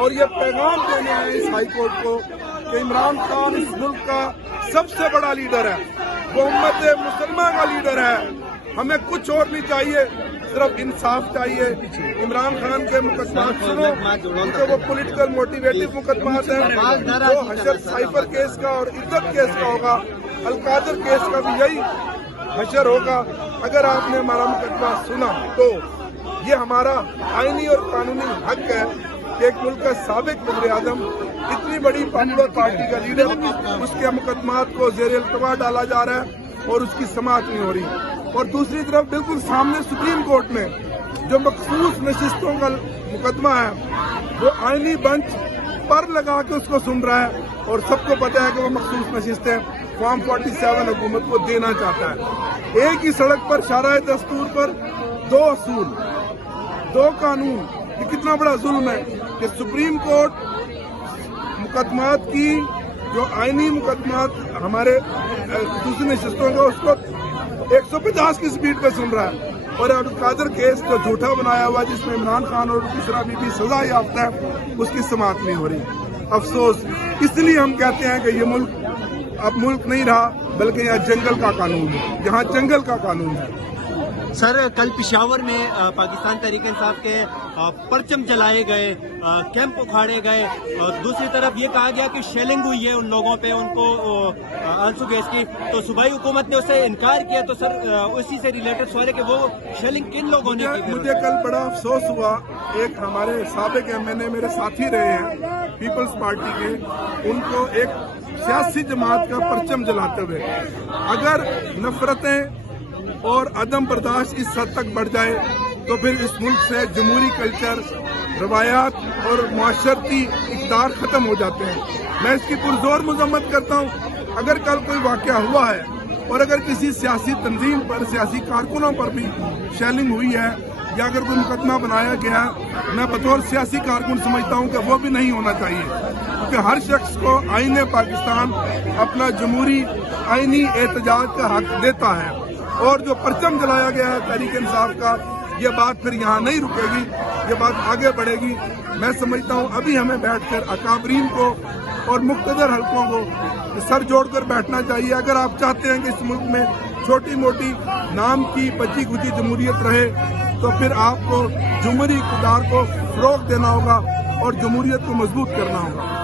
اور یہ پیغام دینے آئے اس ہائی کورٹ کو کہ عمران خان اس ملک کا سب سے بڑا لیڈر ہے، وہ امت مسلمہ کا لیڈر ہے. ہمیں کچھ اور نہیں چاہیے، صرف انصاف چاہیے. عمران خان کے مقدمات سنو، کیونکہ وہ پولیٹیکل موٹیویٹو مقدمات ہیں. وہ حشر سائفر کیس کا اور عزت کیس کا ہوگا، القادر کیس کا بھی یہی حشر ہوگا. اگر آپ نے ہمارا مقدمہ سنا تو یہ ہمارا آئینی اور قانونی حق ہے کہ ایک ملک کا سابق وزیر اعظم، اتنی بڑی پاپولر پارٹی کا لیڈر، اس کے مقدمات کو زیر التوا ڈالا جا رہا ہے اور اس کی سماعت نہیں ہو رہی. اور دوسری طرف بالکل سامنے سپریم کورٹ میں جو مخصوص نشستوں کا مقدمہ ہے، وہ آئینی بنچ پر لگا کے اس کو سن رہا ہے. اور سب کو پتہ ہے کہ وہ مخصوص نشستیں فارم 47 حکومت کو دینا چاہتا ہے. ایک ہی سڑک پر شارع دستور پر دو اصول، دو قانون. یہ کتنا بڑا ظلم ہے کہ سپریم کورٹ مقدمات کی جو آئینی مقدمات ہمارے دوسری نشستوں کا، اس کو 150 کی سپیڈ پہ سن رہا ہے. اور القادر کیس جو جھوٹا بنایا ہوا جس میں عمران خان اور دوسرا بھی سزا یافتہ ہے، اس کی سماعت نہیں ہو رہی. افسوس. اس لیے ہم کہتے ہیں کہ یہ ملک اب ملک نہیں رہا، بلکہ یہاں جنگل کا قانون ہے، یہاں جنگل کا قانون ہے. سر، کل پشاور میں پاکستان تحریک انصاف کے پرچم جلائے گئے، کیمپ اکھاڑے گئے، اور دوسری طرف یہ کہا گیا کہ شیلنگ ہوئی ہے ان لوگوں پہ، ان کو آنسو گیس کی. تو صوبائی حکومت نے اس سے انکار کیا. تو سر، اسی سے ریلیٹڈ سوال ہے کہ وہ شیلنگ کن لوگوں نے کی؟ مجھے کل بڑا افسوس ہوا. ایک ہمارے سابق MNA میرے ساتھی رہے ہیں پیپلز پارٹی کے، ان کو ایک سیاسی جماعت کا پرچم جلاتے ہوئے. اگر نفرتیں اور عدم برداشت اس حد تک بڑھ جائے تو پھر اس ملک سے جمہوری کلچر، روایات اور معاشرتی اقدار ختم ہو جاتے ہیں. میں اس کی پرزور مذمت کرتا ہوں. اگر کل کوئی واقعہ ہوا ہے اور اگر کسی سیاسی تنظیم پر، سیاسی کارکنوں پر بھی شیلنگ ہوئی ہے یا اگر کوئی مقدمہ بنایا گیا، میں بطور سیاسی کارکن سمجھتا ہوں کہ وہ بھی نہیں ہونا چاہیے، کیونکہ ہر شخص کو آئین پاکستان اپنا جمہوری آئینی احتجاج کا حق دیتا ہے. اور جو پرچم جلایا گیا ہے تحریک انصاف کا، یہ بات پھر یہاں نہیں رکے گی، یہ بات آگے بڑھے گی. میں سمجھتا ہوں ابھی ہمیں بیٹھ کر اکابرین کو اور مقتدر حلقوں کو سر جوڑ کر بیٹھنا چاہیے. اگر آپ چاہتے ہیں کہ اس ملک میں چھوٹی موٹی نام کی بچی کچی جمہوریت رہے، تو پھر آپ کو جمہوری اقتدار کو فروغ دینا ہوگا اور جمہوریت کو مضبوط کرنا ہوگا.